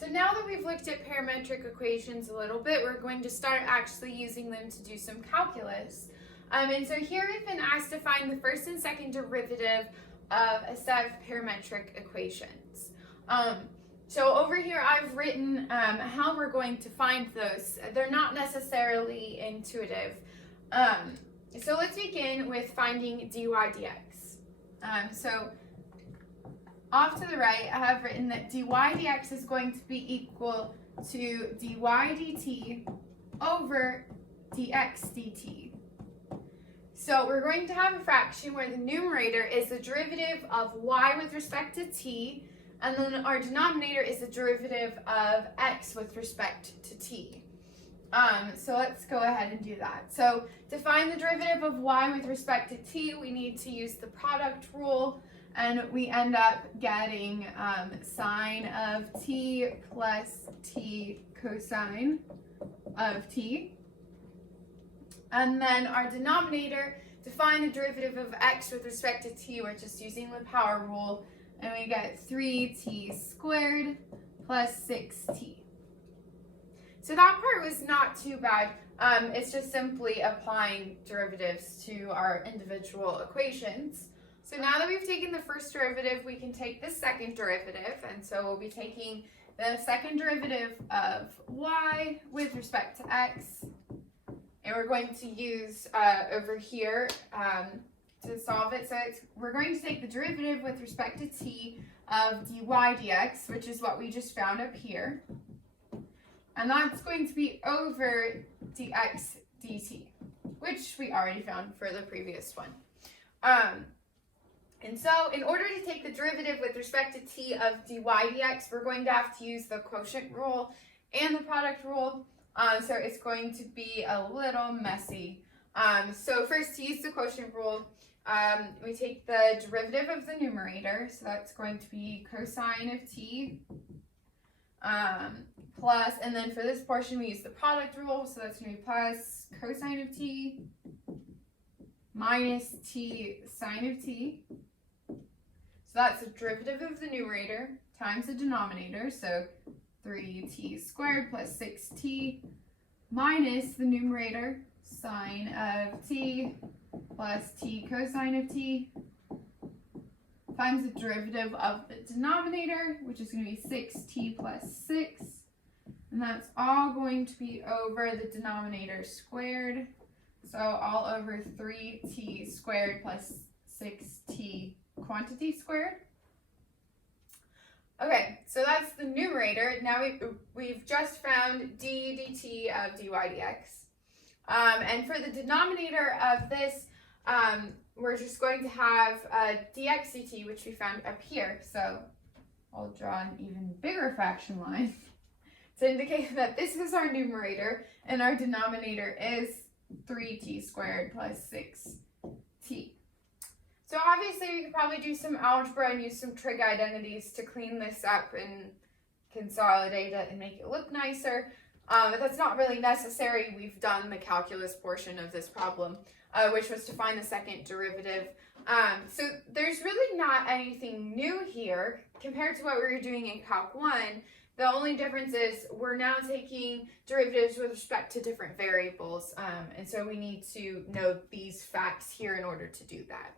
So now that we've looked at parametric equations a little bit, we're going to start actually using them to do some calculus. And so here we've been asked to find the first and second derivative of a set of parametric equations. So over here I've written how we're going to find those. They're not necessarily intuitive. So let's begin with finding dy dx. So off to the right, I have written that dy dx is going to be equal to dy dt over dx dt. So we're going to have a fraction where the numerator is the derivative of y with respect to t, and then our denominator is the derivative of x with respect to t. So let's go ahead and do that. So to find the derivative of y with respect to t, we need to use the product rule, and we end up getting sine of t plus t cosine of t. And then our denominator, to find the derivative of x with respect to t, we're just using the power rule, and we get 3t squared plus 6t. So that part was not too bad. It's just simply applying derivatives to our individual equations. So now that we've taken the first derivative, we can take the second derivative, and so we'll be taking the second derivative of y with respect to x, and we're going to use over here to solve it. So we're going to take the derivative with respect to t of dy dx, which is what we just found up here, and that's going to be over dx dt, which we already found for the previous one. And so in order to take the derivative with respect to t of dy dx, we're going to have to use the quotient rule and the product rule. So it's going to be a little messy. So first, to use the quotient rule, we take the derivative of the numerator. So that's going to be cosine of t plus, and then for this portion, we use the product rule. So that's going to be plus cosine of t minus t sine of t. So that's the derivative of the numerator times the denominator, so 3t squared plus 6t minus the numerator, sine of t plus t cosine of t, times the derivative of the denominator, which is going to be 6t plus 6, and that's all going to be over the denominator squared, so all over 3t squared plus 6t quantity squared. Okay, so that's the numerator. Now we've just found d dt of dy dx. And for the denominator of this, we're just going to have dx dt, which we found up here. So I'll draw an even bigger fraction line to indicate that this is our numerator, and our denominator is 3t squared plus 6t. So obviously we could probably do some algebra and use some trig identities to clean this up and consolidate it and make it look nicer, but that's not really necessary. We've done the calculus portion of this problem, which was to find the second derivative. So there's really not anything new here compared to what we were doing in Calc 1. The only difference is we're now taking derivatives with respect to different variables, and so we need to know these facts here in order to do that.